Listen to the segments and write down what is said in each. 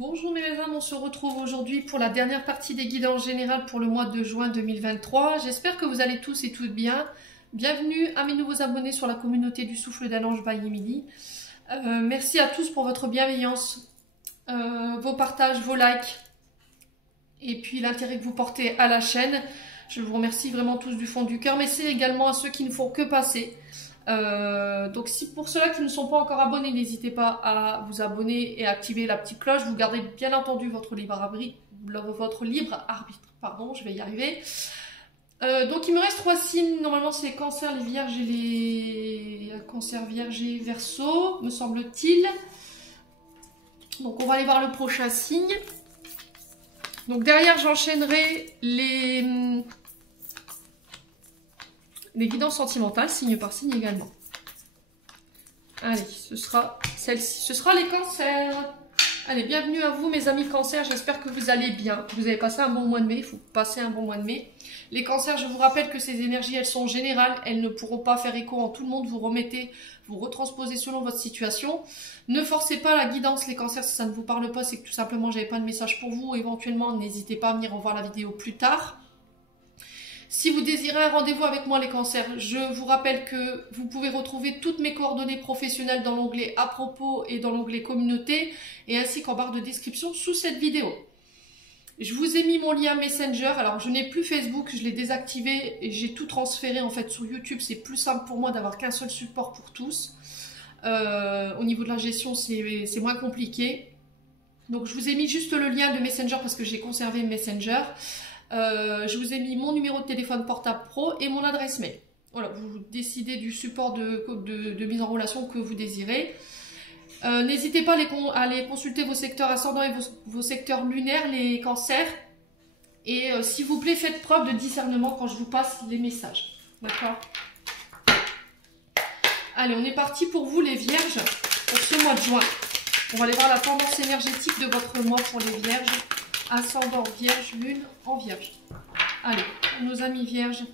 Bonjour mes âmes, on se retrouve aujourd'hui pour la dernière partie des guidances générales pour le mois de juin 2023. J'espère que vous allez tous et toutes bien. Bienvenue à mes nouveaux abonnés sur la communauté du Souffle d'un Ange by Emily. Merci à tous pour votre bienveillance, vos partages, vos likes et puis l'intérêt que vous portez à la chaîne. Je vous remercie vraiment tous du fond du cœur. Merci également à ceux qui ne font que passer. Donc si pour ceux-là qui ne sont pas encore abonnés, n'hésitez pas à vous abonner et activer la petite cloche. Vous gardez bien entendu votre libre arbitre, pardon, je vais y arriver. Donc il me reste 3 signes, normalement c'est les cancers, les vierges et les cancers, vierges et verseau, me semble-t-il. Donc on va aller voir le prochain signe. Donc derrière j'enchaînerai les guidances sentimentales, signe par signe également. Allez, ce sera celle-ci. Ce sera les cancers. Allez, bienvenue à vous mes amis cancers. J'espère que vous allez bien. Vous avez passé un bon mois de mai. Il faut passer un bon mois de mai. Les cancers, je vous rappelle que ces énergies, elles sont générales. Elles ne pourront pas faire écho en tout le monde. Vous remettez, vous retransposez selon votre situation. Ne forcez pas la guidance, les cancers, si ça ne vous parle pas. C'est que tout simplement, j'avais pas de message pour vous. Éventuellement, n'hésitez pas à venir revoir la vidéo plus tard. Si vous désirez un rendez-vous avec moi les cancers, je vous rappelle que vous pouvez retrouver toutes mes coordonnées professionnelles dans l'onglet à propos et dans l'onglet communauté et ainsi qu'en barre de description sous cette vidéo. Je vous ai mis mon lien Messenger, alors je n'ai plus Facebook, je l'ai désactivé et j'ai tout transféré en fait sur YouTube. C'est plus simple pour moi d'avoir qu'un seul support pour tous. Au niveau de la gestion c'est moins compliqué. Donc je vous ai mis juste le lien de Messenger parce que j'ai conservé Messenger. Je vous ai mis mon numéro de téléphone portable pro et mon adresse mail. Voilà, vous décidez du support de mise en relation que vous désirez. N'hésitez pas à aller consulter vos secteurs ascendants et vos secteurs lunaires, les cancers. Et s'il vous plaît, faites preuve de discernement quand je vous passe les messages. D'accord? Allez, on est parti pour vous les vierges, pour ce mois de juin. On va aller voir la tendance énergétique de votre mois pour les vierges. Ascendant vierge, lune en vierge. Allez, nos amis vierges.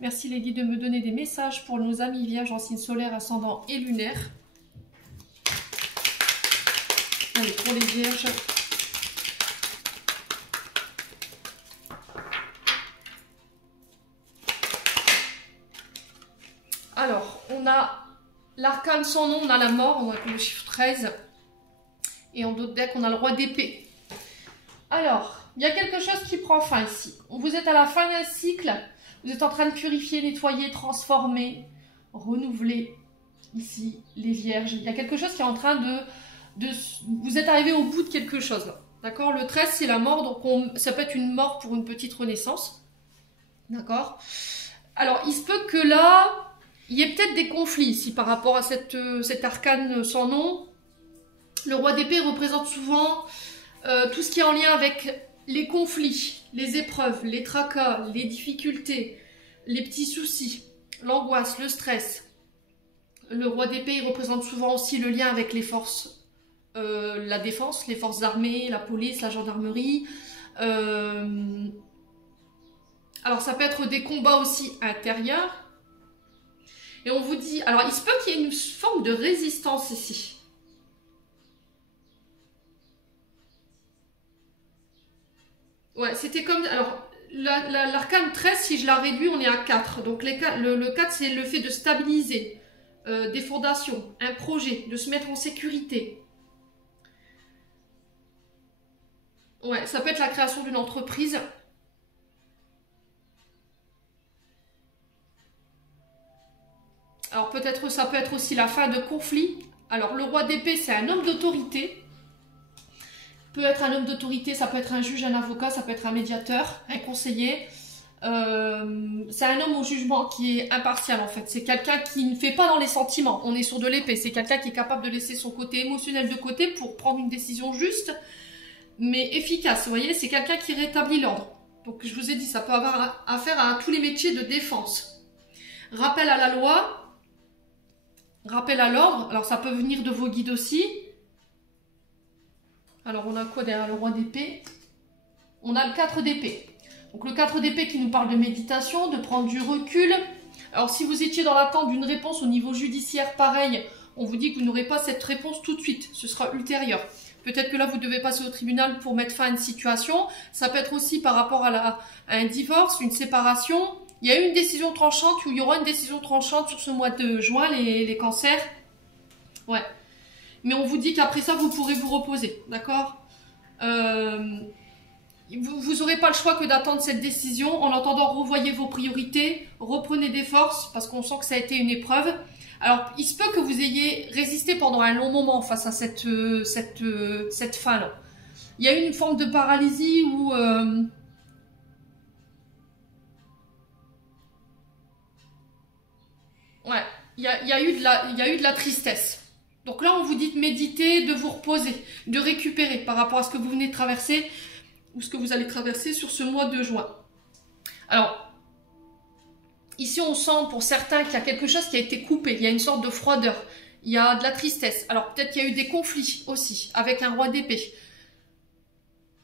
Merci les guides de me donner des messages pour nos amis vierges en signe solaire, ascendant et lunaire. Allez, pour les vierges. Alors, on a l'arcane sans nom, on a la mort, on a le chiffre 13. Et en d'autres decks, on a le roi d'épée. Alors, il y a quelque chose qui prend fin ici. Vous êtes à la fin d'un cycle. Vous êtes en train de purifier, nettoyer, transformer, renouveler. Ici, les vierges. Il y a quelque chose qui est en train vous êtes arrivé au bout de quelque chose. D'accord? Le 13, c'est la mort. Donc, ça peut être une mort pour une petite renaissance. D'accord? Alors, il se peut que là, il y ait peut-être des conflits ici par rapport à cet arcane sans nom. Le roi d'épée représente souvent... tout ce qui est en lien avec les conflits, les épreuves, les tracas, les difficultés, les petits soucis, l'angoisse, le stress. Le roi d'épée, il représente souvent aussi le lien avec les forces, la défense, les forces armées, la police, la gendarmerie. Alors ça peut être des combats aussi intérieurs. Et on vous dit, alors il se peut qu'il y ait une forme de résistance ici. Ouais, c'était comme... Alors, l'arcane 13, si je la réduis, on est à 4. Donc, le 4, c'est le fait de stabiliser des fondations, un projet, de se mettre en sécurité. Ouais, ça peut être la création d'une entreprise. Alors, peut-être, ça peut être aussi la fin de conflits. Alors, le roi d'épée, c'est un homme d'autorité. Peut être un homme d'autorité, ça peut être un juge, un avocat, ça peut être un médiateur, un conseiller. C'est un homme au jugement qui est impartial en fait. C'est quelqu'un qui ne fait pas dans les sentiments. On est sur de l'épée. C'est quelqu'un qui est capable de laisser son côté émotionnel de côté pour prendre une décision juste, mais efficace. Vous voyez, c'est quelqu'un qui rétablit l'ordre. Donc je vous ai dit, ça peut avoir affaire à tous les métiers de défense. Rappel à la loi, rappel à l'ordre. Alors ça peut venir de vos guides aussi. Alors, on a quoi derrière le roi d'épée? On a le 4 d'épée. Donc, le 4 d'épée qui nous parle de méditation, de prendre du recul. Alors, si vous étiez dans l'attente d'une réponse au niveau judiciaire, pareil, on vous dit que vous n'aurez pas cette réponse tout de suite. Ce sera ultérieur. Peut-être que là, vous devez passer au tribunal pour mettre fin à une situation. Ça peut être aussi par rapport à un divorce, une séparation. Il y a eu une décision tranchante ou il y aura une décision tranchante sur ce mois de juin, les cancers. Ouais. Mais on vous dit qu'après ça, vous pourrez vous reposer, d'accord? Vous n'aurez pas le choix que d'attendre cette décision. En attendant, revoyez vos priorités, reprenez des forces, parce qu'on sent que ça a été une épreuve. Alors, il se peut que vous ayez résisté pendant un long moment face à cette fin-là. Il y a eu une forme de paralysie où... ouais, il y a eu de la tristesse. Donc là, on vous dit de méditer, de vous reposer, de récupérer par rapport à ce que vous venez de traverser ou ce que vous allez traverser sur ce mois de juin. Alors, ici, on sent pour certains qu'il y a quelque chose qui a été coupé. Il y a une sorte de froideur. Il y a de la tristesse. Alors, peut-être qu'il y a eu des conflits aussi avec un roi d'épée.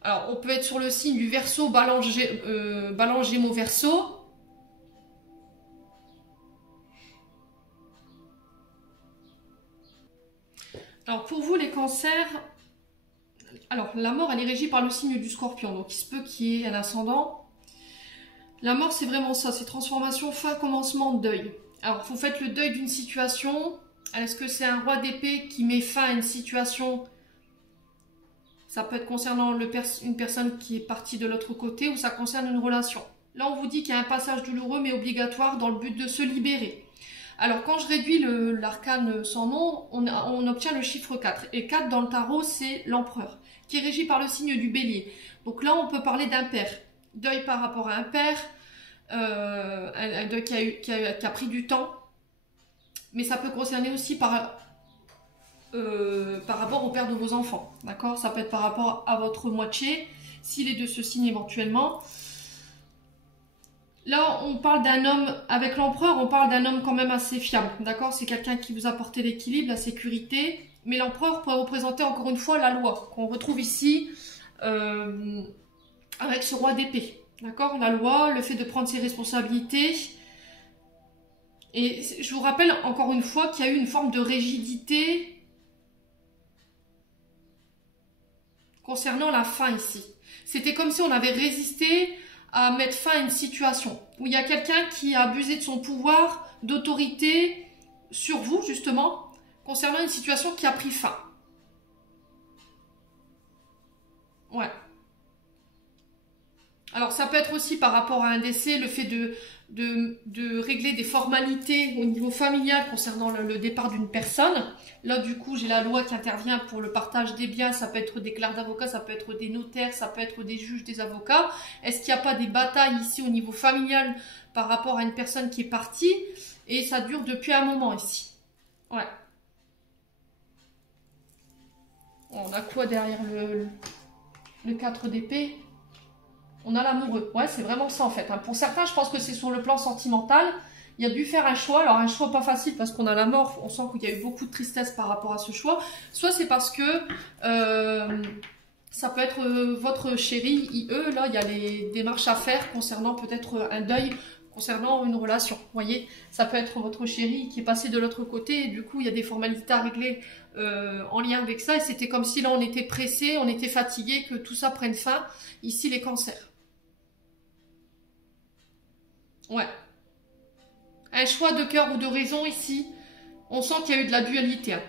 Alors, on peut être sur le signe du Verseau, Balance, Gémeaux, Verseau. Alors, pour vous, les cancers, alors, la mort, elle est régie par le signe du Scorpion. Donc, il se peut qu'il y ait un ascendant. La mort, c'est vraiment ça. C'est transformation, fin, commencement, deuil. Alors, vous faites le deuil d'une situation. Est-ce que c'est un roi d'épée qui met fin à une situation? Ça peut être concernant une personne qui est partie de l'autre côté ou ça concerne une relation. Là, on vous dit qu'il y a un passage douloureux mais obligatoire dans le but de se libérer. Alors, quand je réduis l'arcane sans nom, on obtient le chiffre 4. Et 4 dans le tarot, c'est l'empereur, qui est régi par le signe du bélier. Donc là, on peut parler d'un père. Deuil par rapport à un père, un deuil qui a pris du temps. Mais ça peut concerner aussi par rapport au père de vos enfants. D'accord? Ça peut être par rapport à votre moitié, s'il est de ce signe éventuellement. Là, on parle d'un homme, avec l'empereur, on parle d'un homme quand même assez fiable, d'accord? C'est quelqu'un qui vous apporte l'équilibre, la sécurité, mais l'empereur pourrait représenter encore une fois la loi, qu'on retrouve ici avec ce roi d'épée, d'accord? La loi, le fait de prendre ses responsabilités, et je vous rappelle encore une fois qu'il y a eu une forme de rigidité concernant la fin ici. C'était comme si on avait résisté à mettre fin à une situation où il y a quelqu'un qui a abusé de son pouvoir, d'autorité sur vous, justement, concernant une situation qui a pris fin. Ouais. Alors, ça peut être aussi par rapport à un décès, le fait de régler des formalités au niveau familial concernant le départ d'une personne. Là, du coup, j'ai la loi qui intervient pour le partage des biens. Ça peut être des clercs d'avocats, ça peut être des notaires, ça peut être des juges, des avocats. Est-ce qu'il n'y a pas des batailles ici au niveau familial par rapport à une personne qui est partie? Et ça dure depuis un moment ici. Ouais. On a quoi derrière le 4 d'épée? On a l'amoureux. Ouais, c'est vraiment ça en fait. Pour certains, je pense que c'est sur le plan sentimental. Il a dû faire un choix. Alors un choix pas facile parce qu'on a la mort. On sent qu'il y a eu beaucoup de tristesse par rapport à ce choix. Soit c'est parce que ça peut être votre chéri, IE. Là, il y a les démarches à faire concernant peut-être un deuil, concernant une relation. Vous voyez, ça peut être votre chéri qui est passé de l'autre côté. Et du coup, il y a des formalités à régler en lien avec ça. Et c'était comme si là, on était pressé, on était fatigué, que tout ça prenne fin. Ici, les cancers. Ouais. Un choix de cœur ou de raison ici. On sent qu'il y a eu de la dualité. Hein.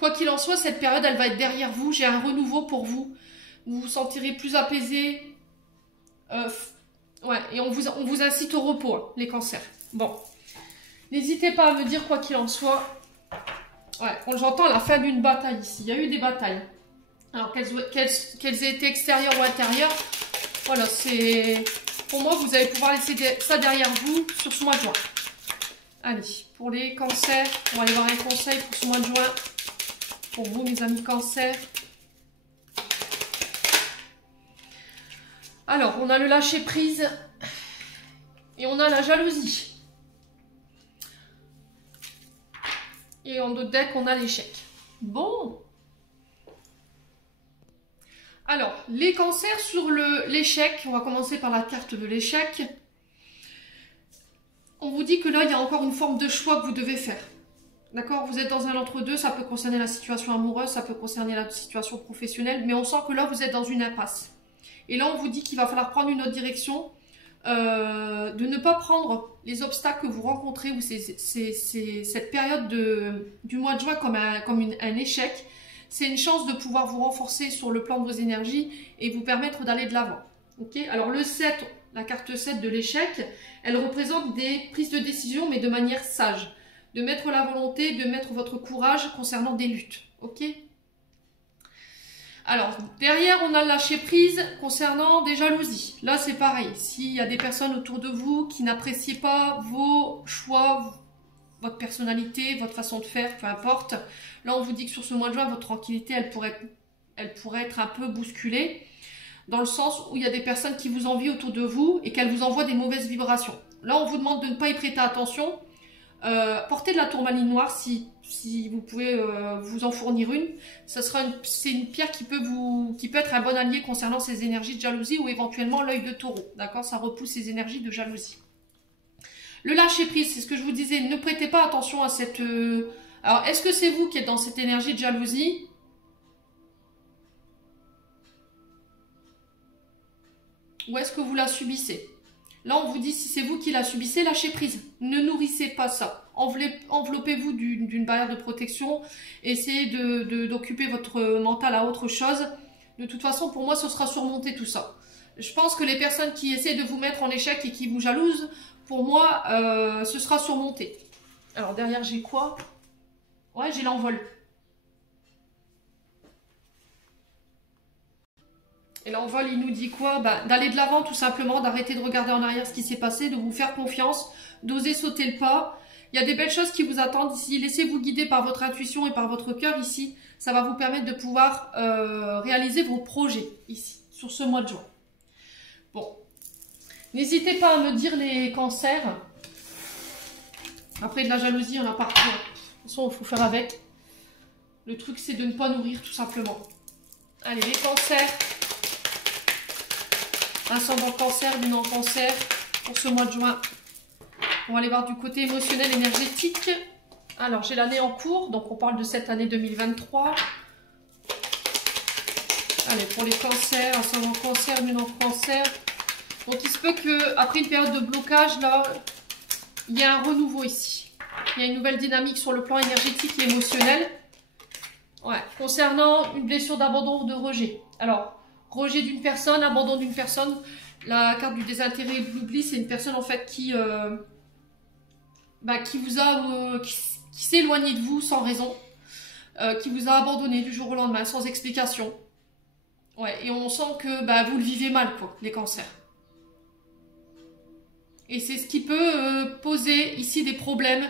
Quoi qu'il en soit, cette période, elle va être derrière vous. J'ai un renouveau pour vous. Vous vous sentirez plus apaisé. Ouais, et on vous incite au repos, hein, les cancers. Bon. N'hésitez pas à me dire quoi qu'il en soit. Ouais, j'entends la fin d'une bataille ici. Il y a eu des batailles. Alors, qu'elles aient été extérieures ou intérieures, voilà, c'est... Pour moi, vous allez pouvoir laisser ça derrière vous sur ce mois de juin. Allez, pour les cancers, on va aller voir un conseil pour ce mois de juin. Pour vous, mes amis cancers. Alors, on a le lâcher prise et on a la jalousie. Et en d'autres decks, on a l'échec. Bon. Alors, les cancers sur l'échec, on va commencer par la carte de l'échec. On vous dit que là, il y a encore une forme de choix que vous devez faire. D'accord, vous êtes dans un entre-deux, ça peut concerner la situation amoureuse, ça peut concerner la situation professionnelle, mais on sent que là, vous êtes dans une impasse. Et là, on vous dit qu'il va falloir prendre une autre direction, de ne pas prendre les obstacles que vous rencontrez ou cette période du mois de juin comme un échec. C'est une chance de pouvoir vous renforcer sur le plan de vos énergies et vous permettre d'aller de l'avant. Okay, alors le 7, la carte 7 de l'échec, elle représente des prises de décision, mais de manière sage. De mettre la volonté, de mettre votre courage concernant des luttes. Ok? Alors, derrière, on a le lâcher prise concernant des jalousies. Là, c'est pareil. S'il y a des personnes autour de vous qui n'apprécient pas vos choix, votre personnalité, votre façon de faire, peu importe. Là, on vous dit que sur ce mois de juin, votre tranquillité, elle pourrait être un peu bousculée. Dans le sens où il y a des personnes qui vous envient autour de vous et qu'elles vous envoient des mauvaises vibrations. Là, on vous demande de ne pas y prêter attention. Portez de la tourmaline noire si vous pouvez vous en fournir une. C'est une pierre qui peut être un bon allié concernant ces énergies de jalousie ou éventuellement l'œil de taureau. D'accord, ça repousse ces énergies de jalousie. Le lâcher prise, c'est ce que je vous disais. Ne prêtez pas attention à cette. Alors, est-ce que c'est vous qui êtes dans cette énergie de jalousie? Ou est-ce que vous la subissez? Là, on vous dit, si c'est vous qui la subissez, lâchez prise. Ne nourrissez pas ça. Enveloppez-vous d'une barrière de protection. Essayez d'occuper votre mental à autre chose. De toute façon, pour moi, ce sera surmonté tout ça. Je pense que les personnes qui essaient de vous mettre en échec et qui vous jalousent, pour moi, ce sera surmonté. Alors, derrière, j'ai quoi? Ouais, j'ai l'envol. Et l'envol, il nous dit quoi? D'aller de l'avant tout simplement, d'arrêter de regarder en arrière ce qui s'est passé, de vous faire confiance, d'oser sauter le pas. Il y a des belles choses qui vous attendent ici. Laissez-vous guider par votre intuition et par votre cœur ici. Ça va vous permettre de pouvoir réaliser vos projets ici, sur ce mois de juin. Bon. N'hésitez pas à me dire les cancers. Après, de la jalousie, on a partout. De toute façon, il faut faire avec. Le truc, c'est de ne pas nourrir tout simplement. Allez, les cancers. Ascendant cancer, lune en cancer pour ce mois de juin. On va aller voir du côté émotionnel, énergétique. Alors, j'ai l'année en cours, donc on parle de cette année 2023. Allez, pour les cancers, ascendant cancer, lune en cancer. Donc, il se peut qu'après une période de blocage, là, il y a un renouveau ici. Il y a une nouvelle dynamique sur le plan énergétique et émotionnel. Ouais, concernant une blessure d'abandon ou de rejet. Alors, rejet d'une personne, abandon d'une personne. La carte du désintérêt et de l'oubli, c'est une personne en fait qui s'est éloignée de vous sans raison, qui vous a abandonné du jour au lendemain, sans explication. Ouais, et on sent que vous le vivez mal, quoi, les cancers. Et c'est ce qui peut poser ici des problèmes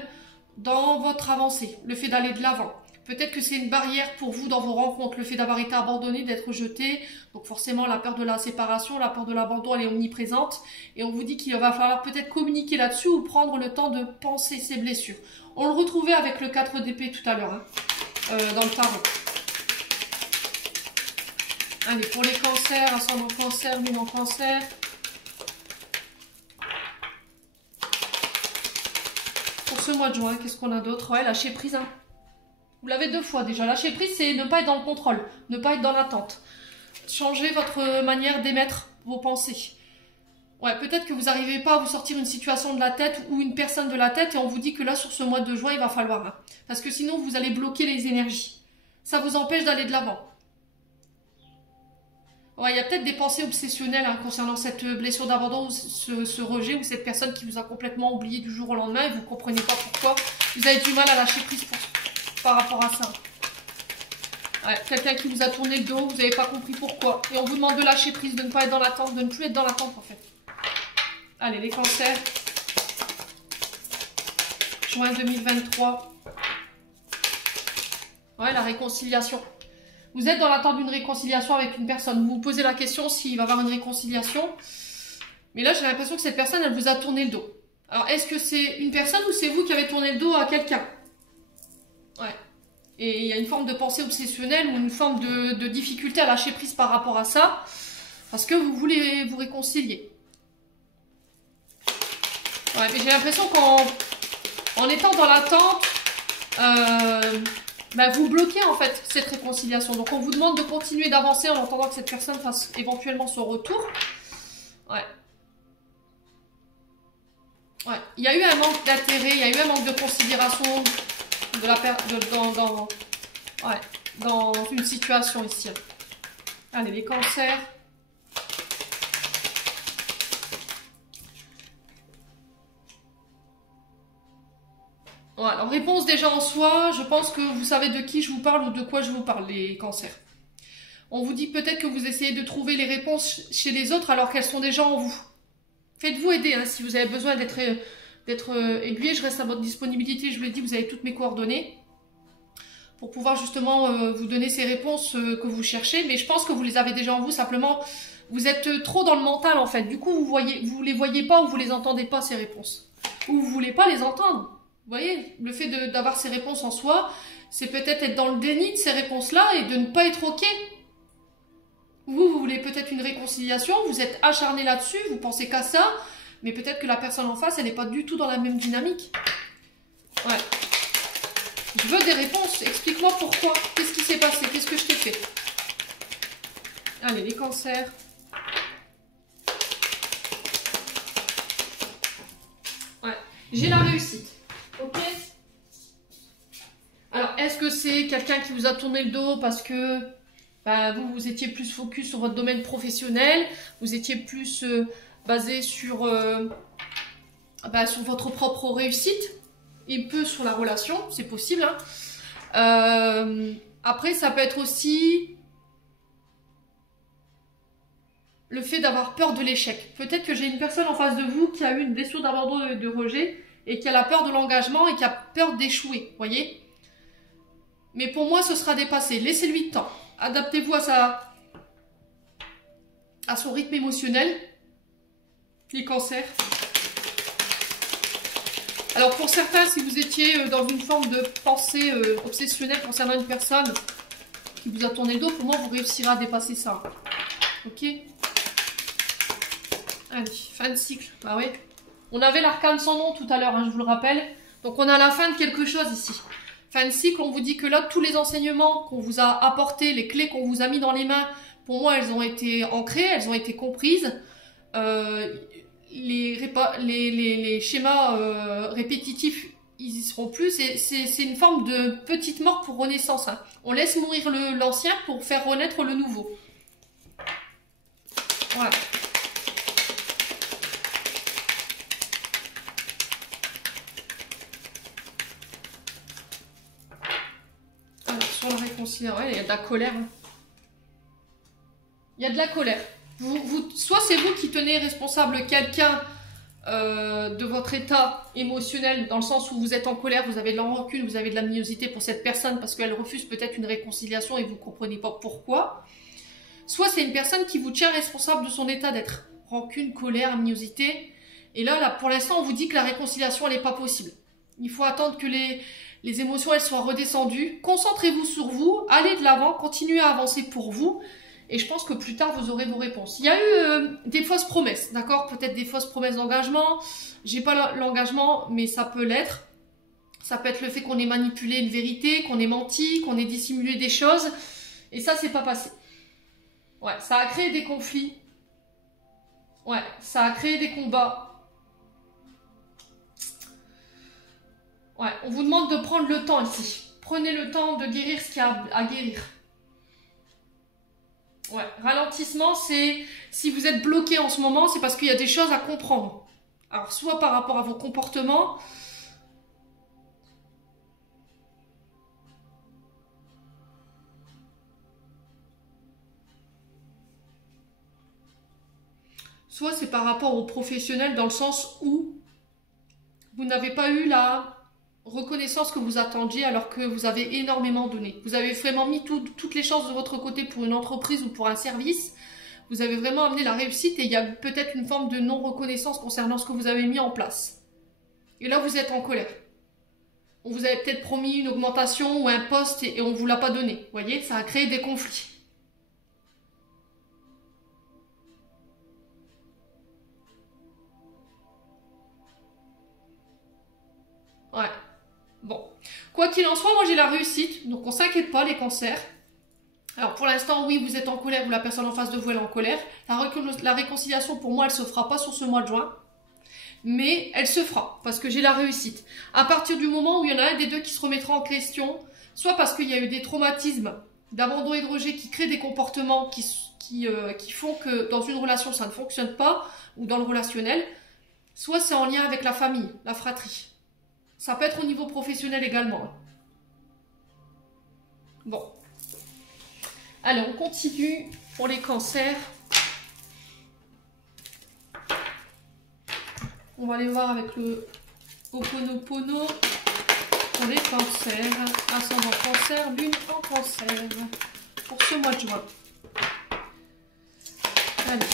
dans votre avancée, le fait d'aller de l'avant. Peut-être que c'est une barrière pour vous dans vos rencontres, le fait d'avoir été abandonné, d'être jeté. Donc forcément, la peur de la séparation, la peur de l'abandon, elle est omniprésente. Et on vous dit qu'il va falloir peut-être communiquer là-dessus ou prendre le temps de penser ces blessures. On le retrouvait avec le 4 d'épée tout à l'heure, dans le tarot. Allez, pour les cancers, ascendant cancer, lune en cancer. Pour ce mois de juin, qu'est-ce qu'on a d'autre? Ouais, lâcher prise, hein. Vous l'avez 2 fois déjà. Lâcher prise, c'est ne pas être dans le contrôle, ne pas être dans l'attente. Changez votre manière d'émettre vos pensées. Ouais, peut-être que vous n'arrivez pas à vous sortir une situation de la tête ou une personne de la tête et on vous dit que là, sur ce mois de juin, il va falloir. Hein, parce que sinon, vous allez bloquer les énergies. Ça vous empêche d'aller de l'avant. Ouais, il y a peut-être des pensées obsessionnelles concernant cette blessure d'abandon ou ce rejet ou cette personne qui vous a complètement oublié du jour au lendemain et vous ne comprenez pas pourquoi. Vous avez du mal à lâcher prise par rapport à ça. Ouais, quelqu'un qui vous a tourné le dos, vous n'avez pas compris pourquoi. Et on vous demande de lâcher prise, de ne pas être dans l'attente, de ne plus être dans l'attente en fait. Allez, les cancers. Juin 2023. Ouais, la réconciliation. Vous êtes dans l'attente d'une réconciliation avec une personne. Vous vous posez la question s'il va y avoir une réconciliation. Mais là, j'ai l'impression que cette personne, elle vous a tourné le dos. Alors, est-ce que c'est une personne ou c'est vous qui avez tourné le dos à quelqu'un? Ouais. Et il y a une forme de pensée obsessionnelle ou une forme de difficulté à lâcher prise par rapport à ça. Parce que vous voulez vous réconcilier. Ouais, mais j'ai l'impression qu'en étant dans l'attente, vous bloquez en fait cette réconciliation. Donc on vous demande de continuer d'avancer en attendant que cette personne fasse éventuellement son retour. Ouais. Ouais. Il y a eu un manque d'intérêt, il y a eu un manque de considération de la dans une situation ici. Allez, les cancers. Ouais, alors réponse déjà en soi, je pense que vous savez de qui je vous parle ou de quoi je vous parle, les cancers. On vous dit peut-être que vous essayez de trouver les réponses chez les autres alors qu'elles sont déjà en vous. Faites-vous aider, hein, si vous avez besoin d'être aiguillé, je reste à votre disponibilité, je vous l'ai dit, vous avez toutes mes coordonnées pour pouvoir justement vous donner ces réponses que vous cherchez, mais je pense que vous les avez déjà en vous, simplement vous êtes trop dans le mental en fait, du coup vous les voyez pas ou vous les entendez pas ces réponses, ou vous voulez pas les entendre. Vous voyez, le fait d'avoir ces réponses en soi, c'est peut-être être dans le déni de ces réponses-là et de ne pas être OK. Vous voulez peut-être une réconciliation, vous êtes acharné là-dessus, vous pensez qu'à ça, mais peut-être que la personne en face, elle n'est pas du tout dans la même dynamique. Ouais. Je veux des réponses, explique-moi pourquoi, qu'est-ce qui s'est passé, qu'est-ce que je t'ai fait. Allez, les cancers. Ouais, j'ai la réussite. Ok. Alors, est-ce que c'est quelqu'un qui vous a tourné le dos parce que vous étiez plus focus sur votre domaine professionnel, vous étiez plus basé sur votre propre réussite, et peu sur la relation, c'est possible. Hein. Après, ça peut être aussi le fait d'avoir peur de l'échec. Peut-être que j'ai une personne en face de vous qui a eu une blessure d'abandon et de rejet, et qui a la peur de l'engagement et qui a peur d'échouer, voyez. Mais pour moi, ce sera dépassé. Laissez-lui le temps. Adaptez-vous à son rythme émotionnel. Les cancers. Alors pour certains, si vous étiez dans une forme de pensée obsessionnelle concernant une personne qui vous a tourné le dos, pour moi, vous réussirez à dépasser ça. Ok. Allez, fin de cycle. Bah oui. On avait l'arcane sans nom tout à l'heure, hein, je vous le rappelle. Donc on a la fin de quelque chose ici. Fin de cycle, on vous dit que là, tous les enseignements qu'on vous a apportés, les clés qu'on vous a mis dans les mains, pour moi, elles ont été ancrées, elles ont été comprises. Les schémas répétitifs, ils y seront plus. C'est une forme de petite mort pour renaissance. Hein. On laisse mourir l'ancien pour faire renaître le nouveau. Voilà. Alors, sur la réconciliation, il y a de la colère. Hein. Il y a de la colère. Soit c'est vous qui tenez responsable quelqu'un de votre état émotionnel, dans le sens où vous êtes en colère, vous avez de la rancune, vous avez de l'amiosité pour cette personne parce qu'elle refuse peut-être une réconciliation et vous ne comprenez pas pourquoi. Soit c'est une personne qui vous tient responsable de son état d'être. Rancune, colère, amniosité. Et là, pour l'instant, on vous dit que la réconciliation, elle n'est pas possible. Il faut attendre que les émotions, elles soient redescendues. Concentrez-vous sur vous, allez de l'avant, continuez à avancer pour vous. Et je pense que plus tard, vous aurez vos réponses. Il y a eu des fausses promesses, d'accord? Peut-être des fausses promesses d'engagement. J'ai pas l'engagement, mais ça peut l'être. Ça peut être le fait qu'on ait manipulé une vérité, qu'on ait menti, qu'on ait dissimulé des choses. Et ça, c'est pas passé. Ouais, ça a créé des conflits. Ouais, ça a créé des combats. Ouais, on vous demande de prendre le temps ici. Prenez le temps de guérir ce qu'il y a à guérir. Ouais, ralentissement, c'est si vous êtes bloqué en ce moment, c'est parce qu'il y a des choses à comprendre. Alors, soit par rapport à vos comportements, soit c'est par rapport aux professionnels dans le sens où vous n'avez pas eu la reconnaissance que vous attendiez alors que vous avez énormément donné. Vous avez vraiment mis toutes les chances de votre côté pour une entreprise ou pour un service. Vous avez vraiment amené la réussite et il y a peut-être une forme de non-reconnaissance concernant ce que vous avez mis en place. Et là, vous êtes en colère. On vous avait peut-être promis une augmentation ou un poste et on ne vous l'a pas donné. Vous voyez, ça a créé des conflits. Ouais. Bon. Quoi qu'il en soit, moi j'ai la réussite, donc on ne s'inquiète pas les cancers. Alors pour l'instant, oui, vous êtes en colère ou la personne en face de vous elle est en colère. La réconciliation pour moi, elle se fera pas sur ce mois de juin. Mais elle se fera, parce que j'ai la réussite. À partir du moment où il y en a un des deux qui se remettra en question, soit parce qu'il y a eu des traumatismes d'abandon et de rejet qui créent des comportements qui font que dans une relation ça ne fonctionne pas, ou dans le relationnel, soit c'est en lien avec la famille, la fratrie. Ça peut être au niveau professionnel également. Bon. Allez, on continue pour les cancers. On va aller voir avec le Ho'oponopono pour les cancers. Ascendant cancer, lune en cancer. Pour ce mois de juin. Allez.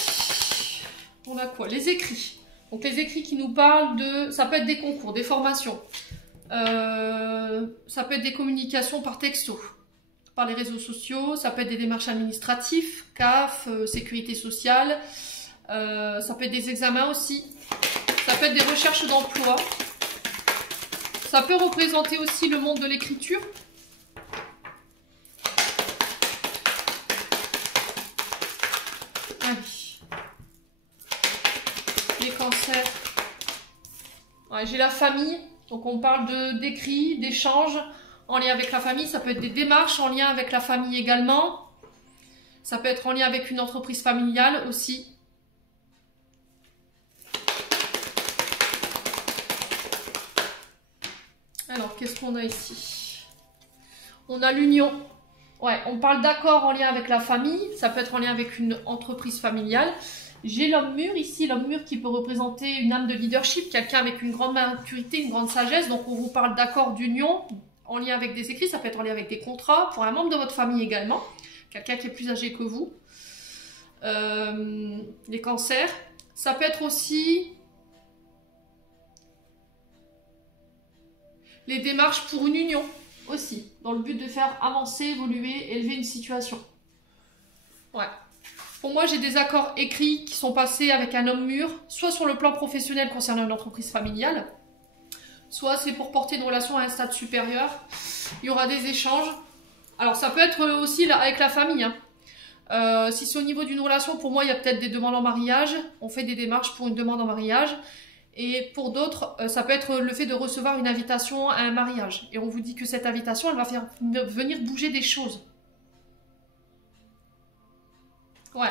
On a quoi? Les écrits. Donc les écrits qui nous parlent de... Ça peut être des concours, des formations. Ça peut être des communications par texto, par les réseaux sociaux. Ça peut être des démarches administratives, CAF, sécurité sociale. Ça peut être des examens aussi. Ça peut être des recherches d'emploi. Ça peut représenter aussi le monde de l'écriture. Allez. Les cancers. Ouais, j'ai la famille. Donc on parle d'écrits, d'échanges en lien avec la famille. Ça peut être des démarches en lien avec la famille également. Ça peut être en lien avec une entreprise familiale aussi. Alors, qu'est-ce qu'on a ici? On a l'union. Ouais, on parle d'accord en lien avec la famille. Ça peut être en lien avec une entreprise familiale. J'ai l'homme mûr ici, l'homme mûr qui peut représenter une âme de leadership, quelqu'un avec une grande maturité, une grande sagesse. Donc, on vous parle d'accord d'union en lien avec des écrits. Ça peut être en lien avec des contrats pour un membre de votre famille également. Quelqu'un qui est plus âgé que vous. Les cancers. Ça peut être aussi... les démarches pour une union aussi, dans le but de faire avancer, évoluer, élever une situation. Ouais. Pour moi, j'ai des accords écrits qui sont passés avec un homme mûr, soit sur le plan professionnel concernant une entreprise familiale, soit c'est pour porter une relation à un stade supérieur. Il y aura des échanges. Alors, ça peut être aussi avec la famille. Hein. Si c'est au niveau d'une relation, pour moi, il y a peut-être des demandes en mariage. On fait des démarches pour une demande en mariage. Et pour d'autres, ça peut être le fait de recevoir une invitation à un mariage. Et on vous dit que cette invitation, elle va faire venir bouger des choses. Ouais.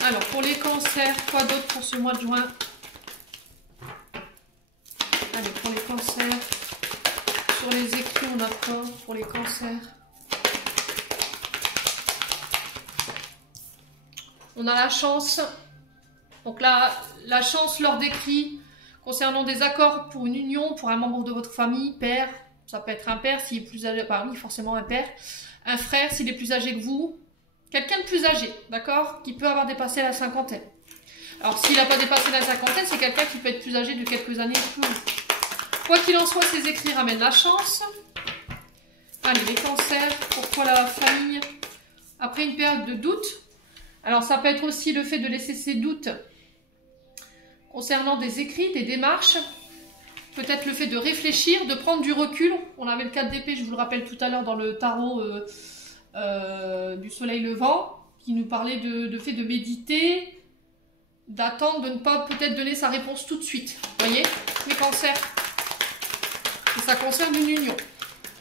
Alors, pour les cancers, quoi d'autre pour ce mois de juin? Allez, pour les cancers, sur les écrits, on a quoi pour les cancers? On a la chance. Donc la chance lors d'écrits concernant des accords pour une union, pour un membre de votre famille, père, ça peut être un père s'il est plus âgé, bah oui, forcément un père, un frère s'il est plus âgé que vous, quelqu'un de plus âgé, d'accord, qui peut avoir dépassé la cinquantaine. Alors s'il n'a pas dépassé la cinquantaine, c'est quelqu'un qui peut être plus âgé de quelques années que vous. Quoi qu'il en soit, ces écrits ramènent la chance. Allez, les cancers, pourquoi la famille? Après une période de doute. Alors ça peut être aussi le fait de laisser ses doutes concernant des écrits, des démarches, peut-être le fait de réfléchir, de prendre du recul. On avait le 4 d'épée, je vous le rappelle tout à l'heure dans le tarot du soleil levant, qui nous parlait de fait de méditer, d'attendre, de ne pas peut-être donner sa réponse tout de suite. Vous voyez, les cancers. Et ça concerne une union.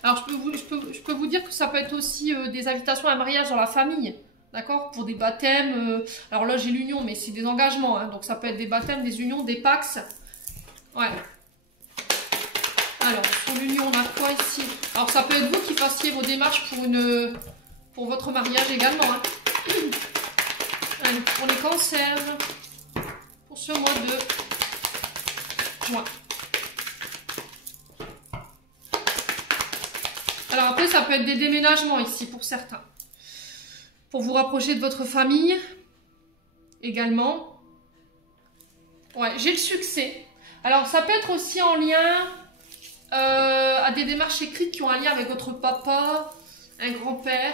Alors je peux vous dire que ça peut être aussi des invitations à un mariage dans la famille. D'accord? Pour des baptêmes. Alors là, j'ai l'union, mais c'est des engagements. Hein, donc ça peut être des baptêmes, des unions, des pax. Ouais. Alors, sur l'union, on a quoi ici? Alors, ça peut être vous qui fassiez vos démarches pour votre mariage également. Hein. Allez, pour les cancers, pour ce mois de juin. Alors après, ça peut être des déménagements ici pour certains. Pour vous rapprocher de votre famille, également. Ouais, j'ai le succès. Alors, ça peut être aussi en lien à des démarches écrites qui ont un lien avec votre papa, un grand-père,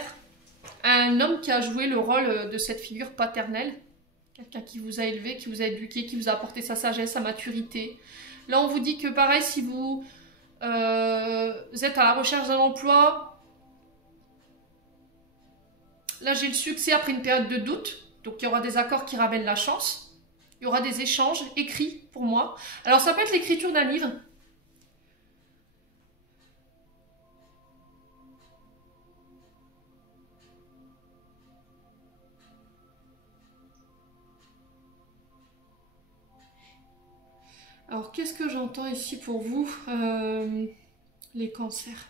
un homme qui a joué le rôle de cette figure paternelle. Quelqu'un qui vous a élevé, qui vous a éduqué, qui vous a apporté sa sagesse, sa maturité, Là, on vous dit que pareil, si vous êtes à la recherche d'un emploi, là, j'ai le succès après une période de doute. Donc, il y aura des accords qui ramènent la chance. Il y aura des échanges écrits pour moi. Alors, ça peut être l'écriture d'un livre. Alors, qu'est-ce que j'entends ici pour vous, les cancers?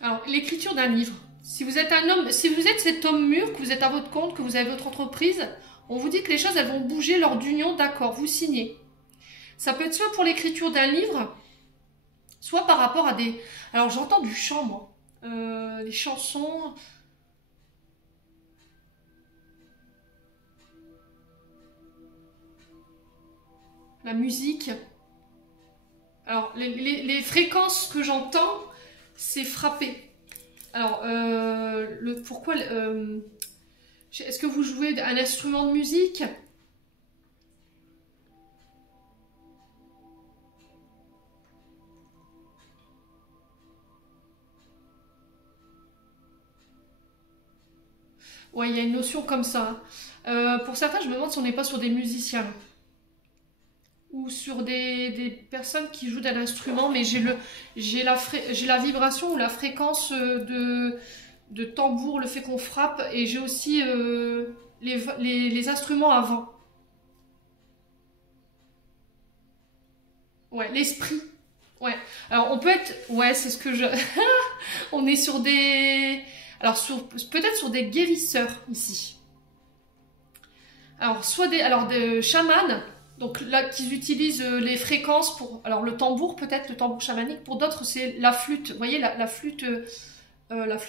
Alors, l'écriture d'un livre. Si vous êtes un homme, si vous êtes cet homme mûr, que vous êtes à votre compte, que vous avez votre entreprise, on vous dit que les choses, elles vont bouger lors d'union, d'accord, vous signez. Ça peut être soit pour l'écriture d'un livre, soit par rapport à des... Alors, j'entends du chant, moi. Les chansons... La musique. Alors, les fréquences que j'entends, c'est frapper. Alors, pourquoi... est-ce que vous jouez un instrument de musique? Ouais, il y a une notion comme ça. Pour certains, je me demande si on n'est pas sur des musiciens. Ou sur des personnes qui jouent d'un instrument, mais j'ai la vibration ou la fréquence de tambour, le fait qu'on frappe, et j'ai aussi les instruments à vent. Ouais, l'esprit. Ouais. Alors on peut être... Ouais, c'est ce que je... On est sur des... Alors peut-être sur des guérisseurs ici. Alors soit des chamans. Donc là, qu'ils utilisent les fréquences pour... Alors le tambour, peut-être, le tambour chamanique. Pour d'autres, c'est la flûte. Vous voyez, la flûte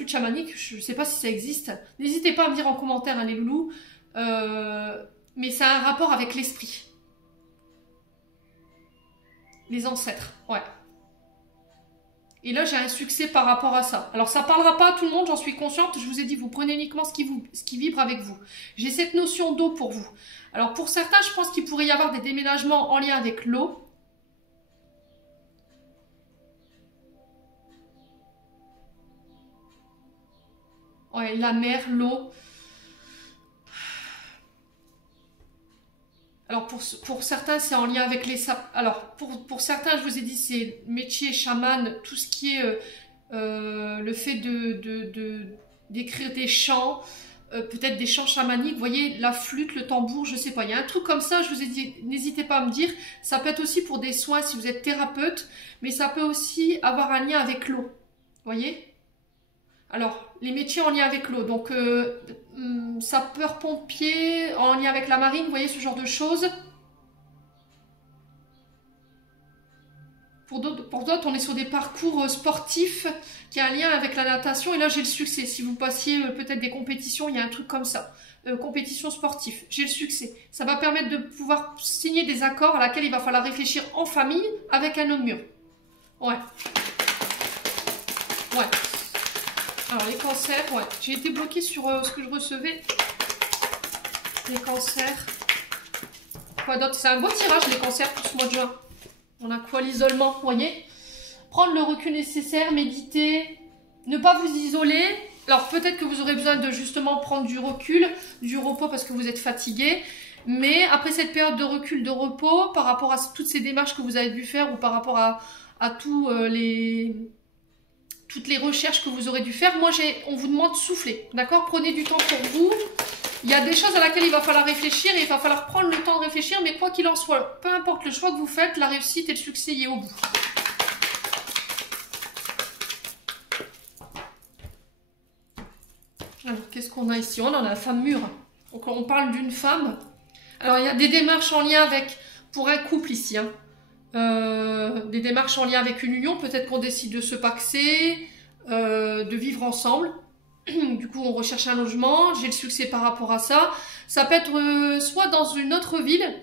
chamanique, je ne sais pas si ça existe. N'hésitez pas à me dire en commentaire, hein, les loulous. Mais ça a un rapport avec l'esprit. Les ancêtres, ouais. Et là, j'ai un succès par rapport à ça. Alors, ça ne parlera pas à tout le monde, j'en suis consciente. Je vous ai dit, vous prenez uniquement ce qui vibre avec vous. J'ai cette notion d'eau pour vous. Alors, pour certains, je pense qu'il pourrait y avoir des déménagements en lien avec l'eau. Ouais, la mer, l'eau. Alors, pour certains, c'est en lien avec les... Alors, pour certains, je vous ai dit, c'est métier, chaman, tout ce qui est le fait d'écrire des chants, peut-être des chants chamaniques, vous voyez, la flûte, le tambour, je sais pas, il y a un truc comme ça, je vous ai dit, n'hésitez pas à me dire, ça peut être aussi pour des soins si vous êtes thérapeute, mais ça peut aussi avoir un lien avec l'eau, vous voyez? Alors, les métiers en lien avec l'eau, donc sapeur-pompier, en lien avec la marine, vous voyez ce genre de choses. Pour d'autres, on est sur des parcours sportifs qui a un lien avec la natation, et là j'ai le succès. Si vous passiez peut-être des compétitions, il y a un truc comme ça, compétition sportive, j'ai le succès. Ça va permettre de pouvoir signer des accords à laquelle il va falloir réfléchir en famille avec un homme mûr. Ouais. Ouais. Alors les cancers, ouais, j'ai été bloquée sur ce que je recevais. Les cancers. Quoi d'autre? C'est un beau tirage les cancers pour ce mois de juin. On a quoi? L'isolement, vous voyez? Prendre le recul nécessaire, méditer, ne pas vous isoler. Alors peut-être que vous aurez besoin de justement prendre du recul, du repos parce que vous êtes fatigué. Mais après cette période de recul, de repos, par rapport à toutes ces démarches que vous avez dû faire ou par rapport à toutes les recherches que vous aurez dû faire, on vous demande de souffler, d'accord? Prenez du temps pour vous. Il y a des choses à laquelle il va falloir réfléchir et il va falloir prendre le temps de réfléchir, mais quoi qu'il en soit, peu importe le choix que vous faites, la réussite et le succès y est au bout. Alors, qu'est-ce qu'on a ici? On en a la femme mûre. Donc, on parle d'une femme. Alors, il y a des démarches en lien avec, pour un couple ici, hein. Des démarches en lien avec une union, peut-être qu'on décide de se paxer, de vivre ensemble. Du coup, on recherche un logement, j'ai le succès par rapport à ça. Ça peut être soit dans une autre ville,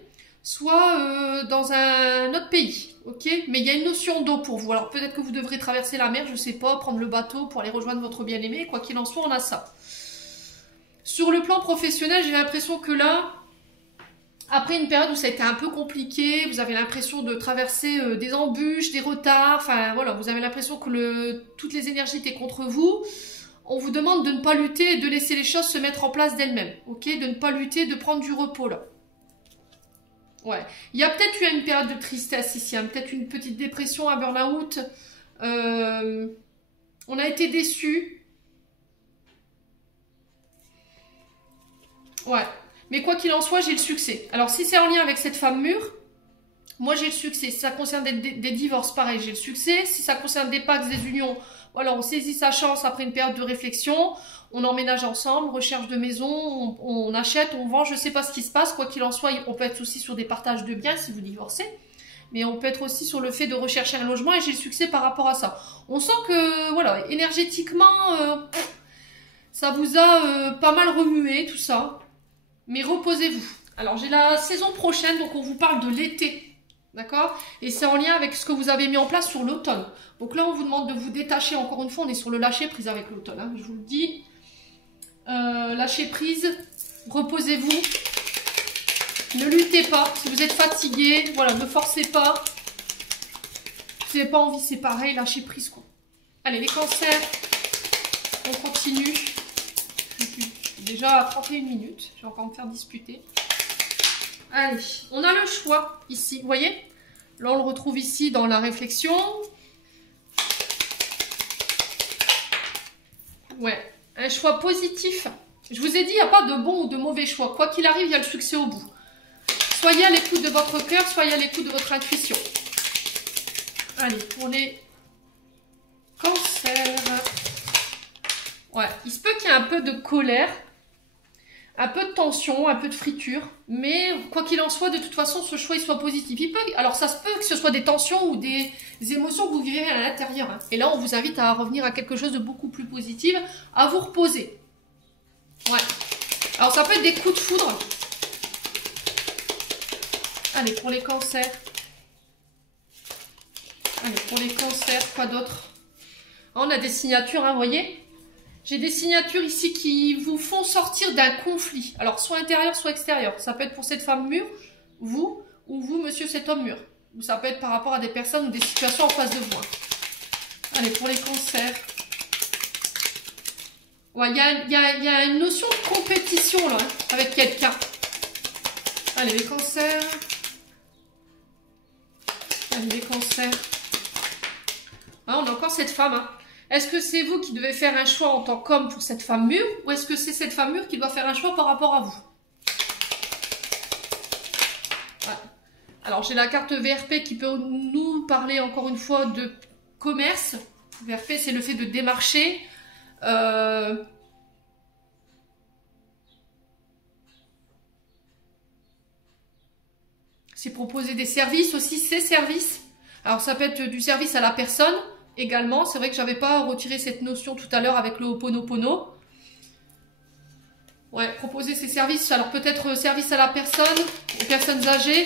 soit dans un autre pays, ok? Mais il y a une notion d'eau pour vous. Alors peut-être que vous devrez traverser la mer, je sais pas, prendre le bateau pour aller rejoindre votre bien-aimé. Quoi qu'il en soit, on a ça. Sur le plan professionnel, j'ai l'impression que là... Après une période où ça a été un peu compliqué, vous avez l'impression de traverser des embûches, des retards, enfin voilà, vous avez l'impression que toutes les énergies étaient contre vous. On vous demande de ne pas lutter et de laisser les choses se mettre en place d'elles-mêmes, ok? De ne pas lutter, de prendre du repos là. Ouais, il y a peut-être eu une période de tristesse ici, hein, peut-être une petite dépression, un burn-out. On a été déçus. Ouais. Mais quoi qu'il en soit, j'ai le succès. Alors, si c'est en lien avec cette femme mûre, moi, j'ai le succès. Si ça concerne des divorces, pareil, j'ai le succès. Si ça concerne des pactes, des unions, voilà, on saisit sa chance après une période de réflexion. On emménage ensemble, recherche de maison, on achète, on vend, je sais pas ce qui se passe. Quoi qu'il en soit, on peut être aussi sur des partages de biens si vous divorcez. Mais on peut être aussi sur le fait de rechercher un logement et j'ai le succès par rapport à ça. On sent que, voilà, énergétiquement, ça vous a pas mal remué, tout ça. Mais reposez-vous. Alors, j'ai la saison prochaine, donc on vous parle de l'été. D'accord? Et c'est en lien avec ce que vous avez mis en place sur l'automne. Donc là, on vous demande de vous détacher. Encore une fois, on est sur le lâcher prise avec l'automne. Hein, je vous le dis. Lâchez prise. Reposez-vous. Ne luttez pas. Si vous êtes fatigué, voilà, ne forcez pas. Si vous n'avez pas envie, c'est pareil. Lâchez prise, quoi. Allez, les cancers. On continue. Déjà à 31 minutes, je vais encore me faire disputer. Allez, on a le choix ici, vous voyez? Là, on le retrouve ici dans la réflexion. Ouais, un choix positif. Je vous ai dit, il n'y a pas de bon ou de mauvais choix. Quoi qu'il arrive, il y a le succès au bout. Soyez à l'écoute de votre cœur, soyez à l'écoute de votre intuition. Allez, pour les cancers. Ouais, il se peut qu'il y ait un peu de colère. Un peu de tension, un peu de friture, mais quoi qu'il en soit, de toute façon, ce choix il soit positif. Alors ça se peut que ce soit des tensions ou des émotions que vous vivez à l'intérieur. Hein. Et là, on vous invite à revenir à quelque chose de beaucoup plus positif, à vous reposer. Ouais. Alors ça peut être des coups de foudre. Allez, pour les cancers. Allez, pour les cancers, quoi d'autre? On a des signatures, hein, vous voyez? J'ai des signatures ici qui vous font sortir d'un conflit. Alors, soit intérieur, soit extérieur. Ça peut être pour cette femme mûre, vous, ou vous, monsieur, cet homme mûr. Ou ça peut être par rapport à des personnes ou des situations en face de vous. Allez, pour les cancers. Ouais, il y a une notion de compétition, là, hein, avec quelqu'un. Allez, les cancers. Allez, les cancers. Ah, on a encore cette femme, hein. Est-ce que c'est vous qui devez faire un choix en tant qu'homme pour cette femme mûre ou est-ce que c'est cette femme mûre qui doit faire un choix par rapport à vous? Ouais. Alors, j'ai la carte VRP qui peut nous parler encore une fois de commerce. VRP, c'est le fait de démarcher. C'est proposer des services aussi, ces services. Alors, ça peut être du service à la personne. Également, c'est vrai que j'avais pas retiré cette notion tout à l'heure avec le Ho'oponopono. Ouais, proposer ces services. Alors peut-être service à la personne, aux personnes âgées.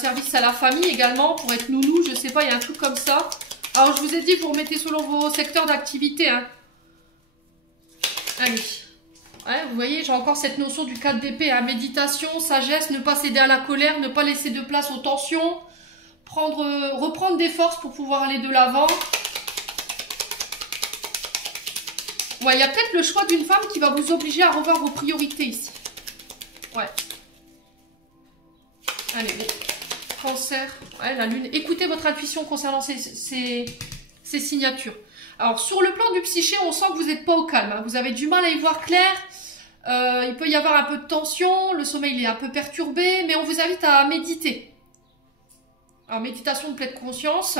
Service à la famille également, pour être nounou, je sais pas, il y a un truc comme ça. Alors je vous ai dit, vous remettez selon vos secteurs d'activité. Hein. Allez. Ouais, vous voyez, j'ai encore cette notion du 4 d'épée. Hein. Méditation, sagesse, ne pas céder à la colère, ne pas laisser de place aux tensions. Reprendre des forces pour pouvoir aller de l'avant. Ouais, il y a peut-être le choix d'une femme qui va vous obliger à revoir vos priorités ici. Ouais. Allez, bon. Cancer. Ouais, la lune. Écoutez votre intuition concernant ces signatures. Alors, sur le plan du psyché, on sent que vous n'êtes pas au calme. Hein. Vous avez du mal à y voir clair. Il peut y avoir un peu de tension. Le sommeil il est un peu perturbé. Mais on vous invite à méditer. Alors, méditation de pleine conscience.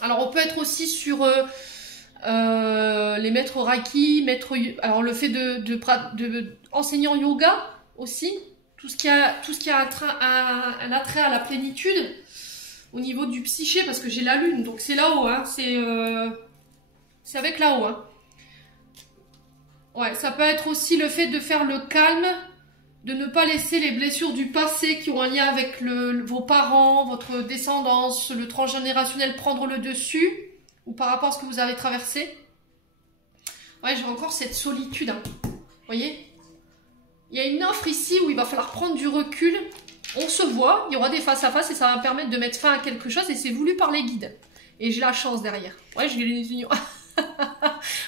Alors, on peut être aussi sur les maîtres Reiki, alors le fait de enseignant yoga aussi. Tout ce qui a un attrait à la plénitude au niveau du psyché, parce que j'ai la lune, donc c'est là-haut, hein, c'est avec là-haut. Hein. Ouais, ça peut être aussi le fait de faire le calme, de ne pas laisser les blessures du passé qui ont un lien avec vos parents, votre descendance, le transgénérationnel prendre le dessus, ou par rapport à ce que vous avez traversé. Ouais, j'ai encore cette solitude, hein. Vous voyez ? Il y a une offre ici où il va falloir prendre du recul. On se voit, il y aura des face à face et ça va me permettre de mettre fin à quelque chose et c'est voulu par les guides. Et j'ai la chance derrière. Ouais, j'ai les unions.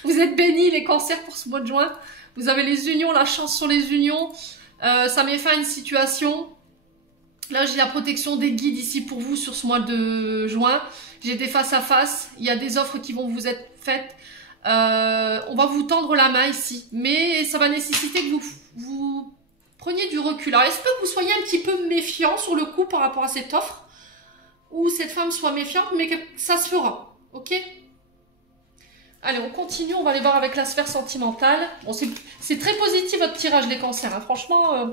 Vous êtes bénis les cancers pour ce mois de juin. Vous avez les unions, la chance sur les unions. Ça met fin à une situation. Là, j'ai la protection des guides ici pour vous sur ce mois de juin. J'ai des face à face. Il y a des offres qui vont vous être faites. On va vous tendre la main ici. Mais ça va nécessiter que vous preniez du recul. Alors, est-ce que vous soyez un petit peu méfiant sur le coup par rapport à cette offre? Ou cette femme soit méfiante, mais que ça se fera. Ok? Allez, on continue, on va aller voir avec la sphère sentimentale. Bon, c'est très positif votre tirage, les cancers. Hein. Franchement,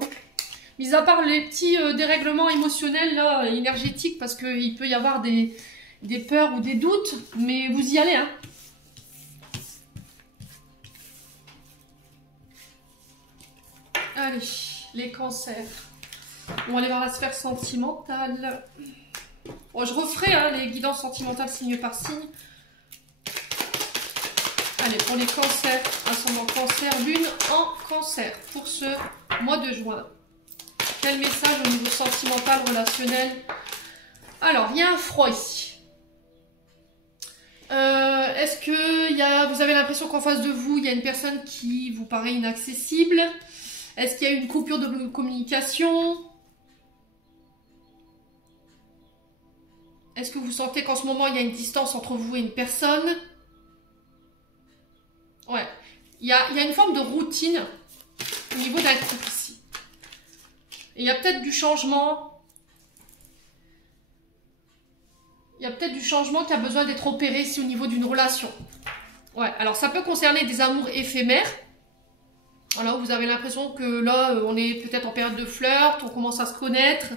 mis à part les petits dérèglements émotionnels, là, énergétiques, parce qu'il peut y avoir des peurs ou des doutes, mais vous y allez. Hein. Allez, les cancers. On va aller voir la sphère sentimentale. Bon, je referai hein, les guidances sentimentales signe par signe. Allez, pour les cancers, ascendant cancer, lune en cancer, pour ce mois de juin. Quel message au niveau sentimental, relationnel? Alors, il y a un froid ici. Est-ce que vous avez l'impression qu'en face de vous, il y a une personne qui vous paraît inaccessible? Est-ce qu'il y a une coupure de communication? Est-ce que vous sentez qu'en ce moment, il y a une distance entre vous et une personne? Ouais, il y a une forme de routine au niveau d'un couple ici. Et il y a peut-être du changement. Il y a peut-être du changement qui a besoin d'être opéré ici au niveau d'une relation. Ouais, alors ça peut concerner des amours éphémères. Alors vous avez l'impression que là, on est peut-être en période de flirt, on commence à se connaître.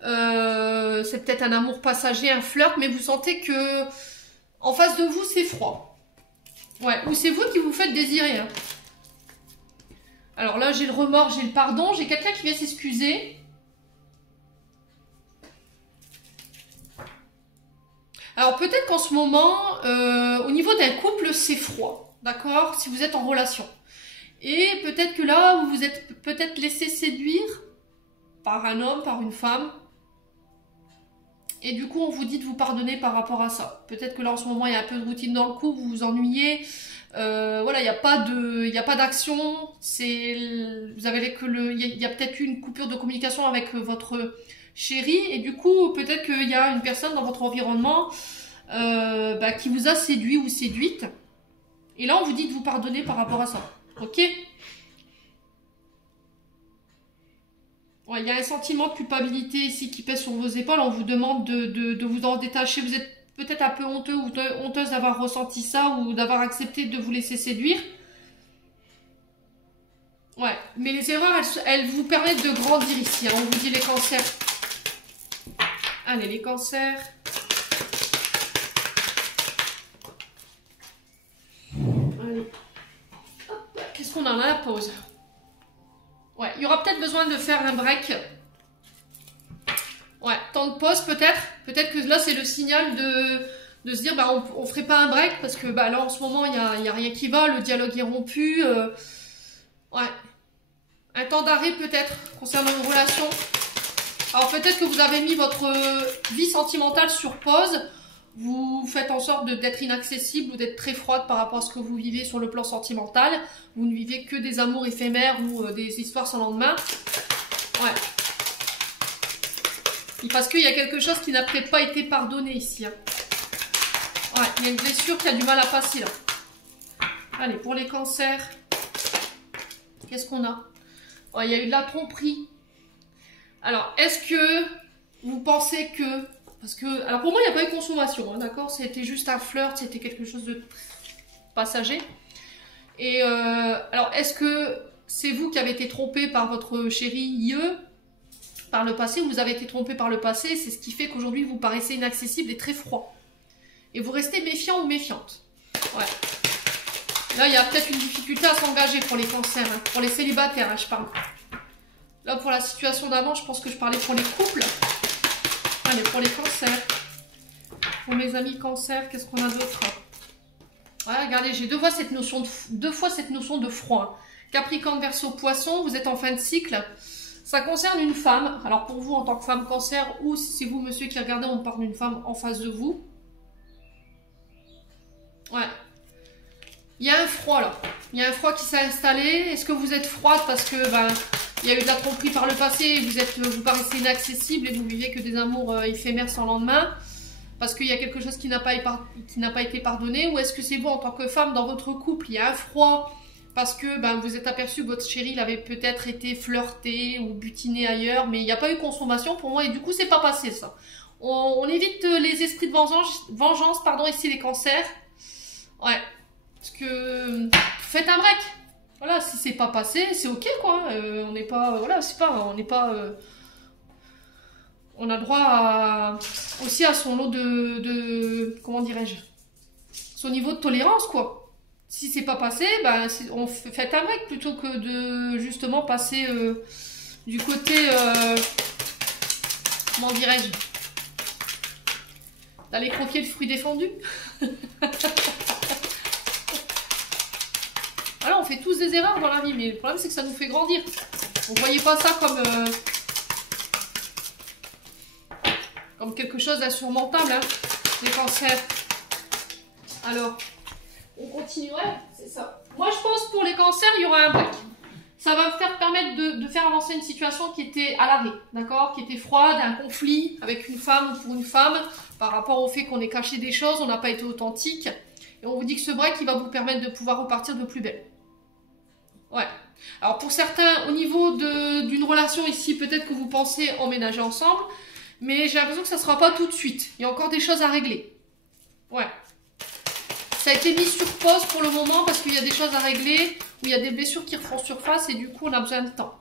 C'est peut-être un amour passager, un flirt, mais vous sentez que en face de vous, c'est froid. Ouais, ou c'est vous qui vous faites désirer. Hein. Alors là, j'ai le remords, j'ai le pardon, j'ai quelqu'un qui vient s'excuser. Alors peut-être qu'en ce moment, au niveau d'un couple, c'est froid, d'accord? Si vous êtes en relation. Et peut-être que là, vous vous êtes peut-être laissé séduire par un homme, par une femme. Et du coup, on vous dit de vous pardonner par rapport à ça. Peut-être que là, en ce moment, il y a un peu de routine dans le couple, vous vous ennuyez. Voilà, il n'y a pas d'action. Vous avez il y a peut-être eu une coupure de communication avec votre chéri. Et du coup, peut-être qu'il y a une personne dans votre environnement qui vous a séduit ou séduite. Et là, on vous dit de vous pardonner par rapport à ça. Ok? Ouais, il y a un sentiment de culpabilité ici qui pèse sur vos épaules. On vous demande de vous en détacher. Vous êtes peut-être un peu honteux ou honteuse d'avoir ressenti ça ou d'avoir accepté de vous laisser séduire. Ouais, mais les erreurs, elles vous permettent de grandir ici. Hein. On vous dit les cancers. Allez, les cancers. Allez. Qu'est-ce qu'on a là, la pause? Ouais, il y aura peut-être besoin de faire un break. Ouais, temps de pause peut-être. Peut-être que là, c'est le signal de se dire, on ferait pas un break parce que là, en ce moment, il y a rien qui va, le dialogue est rompu. Ouais. Un temps d'arrêt peut-être concernant une relation. Alors peut-être que vous avez mis votre vie sentimentale sur pause. Vous faites en sorte d'être inaccessible ou d'être très froide par rapport à ce que vous vivez sur le plan sentimental. Vous ne vivez que des amours éphémères ou des histoires sans lendemain. Ouais. Et parce qu'il y a quelque chose qui n'a peut-être pas été pardonné ici. Hein. Ouais, il y a une blessure qui a du mal à passer là. Allez, pour les cancers, qu'est-ce qu'on a? Ouais, il y a eu de la tromperie. Alors, est-ce que vous pensez que... Parce que, alors pour moi, il n'y a pas eu de consommation, hein, d'accord? C'était juste un flirt, c'était quelque chose de passager. Et alors, est-ce que c'est vous qui avez été trompé par votre chéri IE par le passé, ou vous avez été trompé par le passé, c'est ce qui fait qu'aujourd'hui, vous paraissez inaccessible et très froid. Et vous restez méfiant ou méfiante. Ouais. Là, il y a peut-être une difficulté à s'engager pour les cancers, hein, pour les célibataires, hein, je parle. Là, pour la situation d'avant, je pense que je parlais pour les couples. Allez, pour les cancers. Pour mes amis cancers, qu'est-ce qu'on a d'autre? Ouais, regardez, j'ai deux fois cette notion de froid. Capricorne, Verseau, Poisson, vous êtes en fin de cycle. Ça concerne une femme. Alors pour vous en tant que femme Cancer, ou si c'est vous monsieur qui regardez, on parle d'une femme en face de vous. Ouais. Il y a un froid là. Il y a un froid qui s'est installé. Est-ce que vous êtes froide parce que il y a eu de la tromperie par le passé, vous paraissez inaccessible et vous vivez que des amours éphémères sans lendemain? Parce qu'il y a quelque chose qui n'a pas été pardonné? Ou est-ce que c'est vous en tant que femme dans votre couple, il y a un froid parce que vous êtes aperçu que votre chéri il avait peut-être été flirté ou butiné ailleurs, mais il n'y a pas eu consommation pour moi et du coup c'est pas passé ça. On évite les esprits de vengeance, pardon, ici les cancers. Ouais, parce que faites un break. Voilà, si c'est pas passé, c'est ok quoi. On n'est pas, voilà, c'est pas, on n'est pas. On a droit aussi à son lot comment dirais-je, son niveau de tolérance quoi. Si c'est pas passé, on fait un break plutôt que de justement passer du côté, comment dirais-je, d'aller croquer le fruit défendu. Alors on fait tous des erreurs dans la vie, mais le problème c'est que ça nous fait grandir. Vous voyez pas ça comme quelque chose d'insurmontable, hein, les cancers. Alors, on continuerait, c'est ça. Moi, je pense pour les cancers, il y aura un break. Ça va permettre de faire avancer une situation qui était à l'arrêt, d'accord, qui était froide, un conflit avec une femme ou pour une femme, par rapport au fait qu'on ait caché des choses, on n'a pas été authentique. Et on vous dit que ce break, il va vous permettre de pouvoir repartir de plus belle. Ouais. Alors, pour certains, au niveau d'une relation ici, peut-être que vous pensez emménager ensemble, mais j'ai l'impression que ça ne sera pas tout de suite. Il y a encore des choses à régler. Ouais. Ça a été mis sur pause pour le moment parce qu'il y a des choses à régler, où il y a des blessures qui refont surface et du coup on a besoin de temps.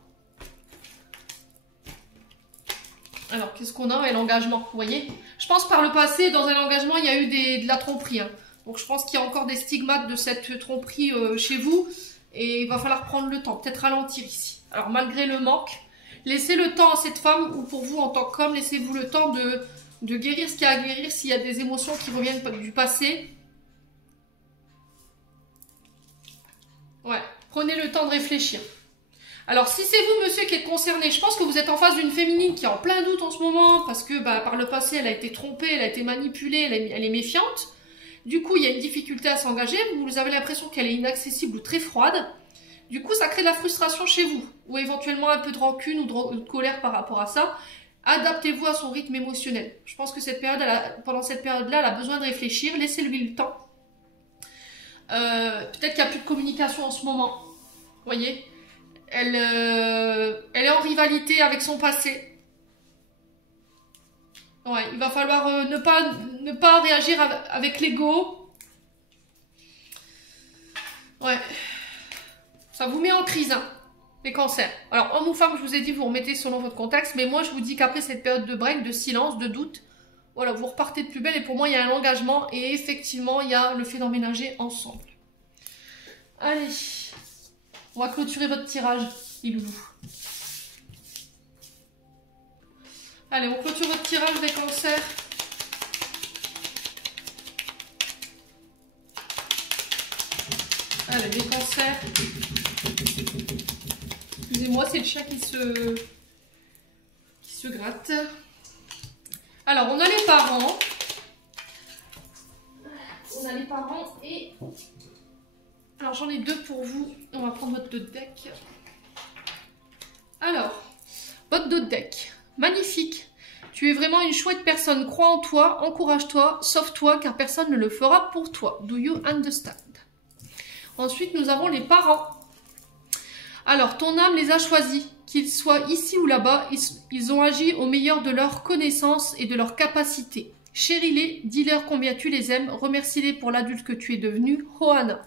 Alors qu'est-ce qu'on a? Ouais, l'engagement, vous voyez. Je pense par le passé, dans un engagement, il y a eu de la tromperie. Hein. Donc je pense qu'il y a encore des stigmates de cette tromperie chez vous. Et il va falloir prendre le temps, peut-être ralentir ici. Alors malgré le manque, laissez le temps à cette femme, ou pour vous en tant qu'homme, laissez-vous le temps de guérir ce qu'il y a à guérir, s'il y a des émotions qui reviennent du passé. Ouais, prenez le temps de réfléchir. Alors, si c'est vous, monsieur, qui êtes concerné, je pense que vous êtes en face d'une féminine qui est en plein doute en ce moment, parce que par le passé, elle a été trompée, elle a été manipulée, elle est méfiante. Du coup, il y a une difficulté à s'engager, vous avez l'impression qu'elle est inaccessible ou très froide. Du coup, ça crée de la frustration chez vous, ou éventuellement un peu de rancune ou de colère par rapport à ça. Adaptez-vous à son rythme émotionnel. Je pense que pendant cette période-là, elle a besoin de réfléchir, laissez-lui le temps. Peut-être qu'il n'y a plus de communication en ce moment. Vous voyez, elle est en rivalité avec son passé. Ouais, il va falloir ne pas réagir avec l'ego. Ouais. Ça vous met en crise, hein, les cancers. Alors, homme ou femme, je vous ai dit, vous remettez selon votre contexte. Mais moi, je vous dis qu'après cette période de break, de silence, de doute, voilà, vous repartez de plus belle. Et pour moi, il y a un engagement. Et effectivement, il y a le fait d'emménager ensemble. Allez, on va clôturer votre tirage, les loulous. Allez, on clôture votre tirage des cancers. Allez, les cancers. Excusez-moi, c'est le chat qui se gratte. Alors, on a les parents. On a les parents et... Alors, j'en ai deux pour vous. On va prendre votre deck. Alors, votre deck. Magnifique. Tu es vraiment une chouette personne. Crois en toi, encourage-toi, sauve-toi, car personne ne le fera pour toi. Do you understand? Ensuite, nous avons les parents. Alors, ton âme les a choisis. Qu'ils soient ici ou là-bas, ils ont agi au meilleur de leurs connaissances et de leurs capacités. Chéris-les, dis-leur combien tu les aimes, remercie-les pour l'adulte que tu es devenu. Hoana.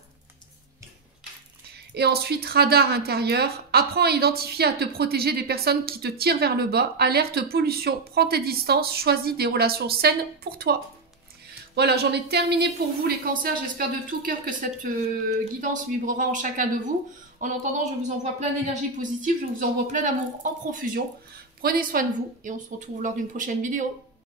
Et ensuite, radar intérieur. Apprends à identifier, à te protéger des personnes qui te tirent vers le bas. Alerte pollution, prends tes distances, choisis des relations saines pour toi. Voilà, j'en ai terminé pour vous les cancers. J'espère de tout cœur que cette guidance vibrera en chacun de vous. En attendant, je vous envoie plein d'énergie positive. Je vous envoie plein d'amour en profusion. Prenez soin de vous et on se retrouve lors d'une prochaine vidéo.